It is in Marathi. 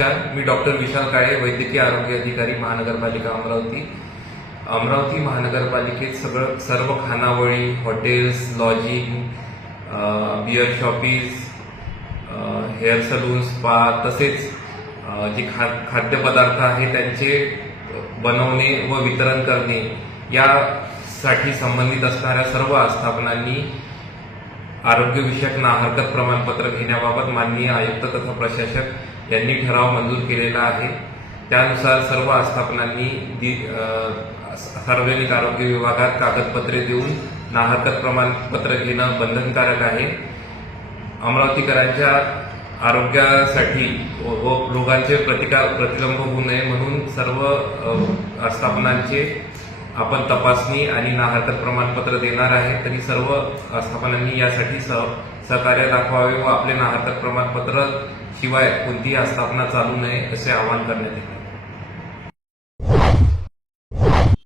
मी डॉक्टर विशाल काळे, वैद्यकीय आरोग्य अधिकारी, महानगरपालिका अमरावती. अमरावती महानगरपालिकेत सर्व खानावळी, hotels, lodging, beer shoppes, hair salon, spa तसेच जे खाद्यपदार्थ आहे त्यांचे बनवणे व वितरण करणे यासाठी संबंधित असणाऱ्या सर्व आस्थापनांनी आरोग्यविषयक ना हरकत प्रमाणपत्र घेण्याबाबत माननीय आयुक्त तथा प्रशासक यांनी ठराव मंजूर केलेला आहे. त्यानुसार सर्व आस्थापनांनी सार्वजनिक आरोग्य विभागात कागदपत्रे देऊन ना हरकत प्रमाणपत्र घेणं बंधनकारक आहे. अमरावतीकरांच्या आरोग्यासाठी व रोगांचे प्रतिलंब होऊ नये म्हणून सर्व आस्थापनांचे आपण तपासणी आणि ना हरकत प्रमाणपत्र देणार आहे. तरी सर्व आस्थापनांनी यासाठी सहकार्य दाखवावे व आपले ना हरकत प्रमाणपत्र शिवाय कोणतीही आस्थापना चालू नये असे आवाहन करण्यात येते.